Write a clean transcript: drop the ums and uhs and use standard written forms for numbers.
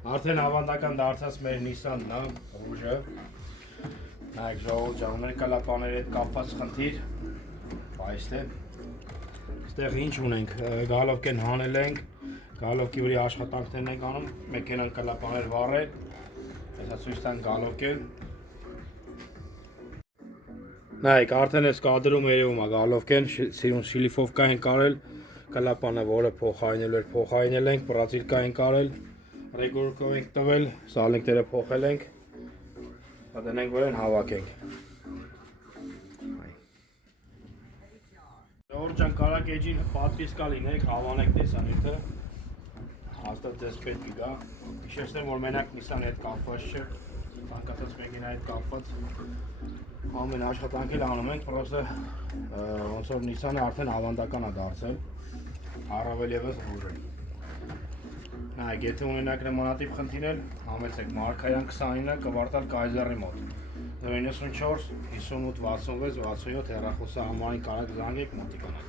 Արդեն ավանդական դարձած մեր Nissan-ն է, ուժը։ Նայեք ժողովուրդ ջան, ունենք կլապաների հետ կապված խնդիր։ Այս է։ Այստեղ ինչ ունենք, գալովկեն հանել ենք, գալովկի վրա աշխատանքներն ենք անում, մեքենան կլապաներ վառել։ Այսա ցույց տան գալովկեն։ Նայեք, արդեն այս կադրում երևում է գալովկեն, շիլիֆովկա ենք կարել, կլապանը, որը փոխարինելու էր, փոխարինել ենք, բրազիլկա ենք կարել, ռեգորկով ենք տվել, սալինքները փոխել ենք, դնենք որ են հավաքենք։ Ժողովուրդ ջան, կարակ էջին պատվից կա լինեք, հավանեք տեսանյութը, հաստատ ձեզ պետք է գա։ Հիշեցնեմ, որ մենակ Nissan-ի հետ կապված չէ, ցանկացած մեքենայի հետ կապված ամեն աշխատանք էլ անում ենք, պրոստը ոնց որ Nissan-ը արդեն ավանդական է դարձել, առավել ևս ուժը։ Նայեք, եթե ունենաք նմանատիպ խնդիրներ, համեցեք Մարգարյան 29-ը Կվարտալ Կայզերի մոտ 94 58 66 67 հեռախոսահամարին կարաք զանգեք մոտիկանալ։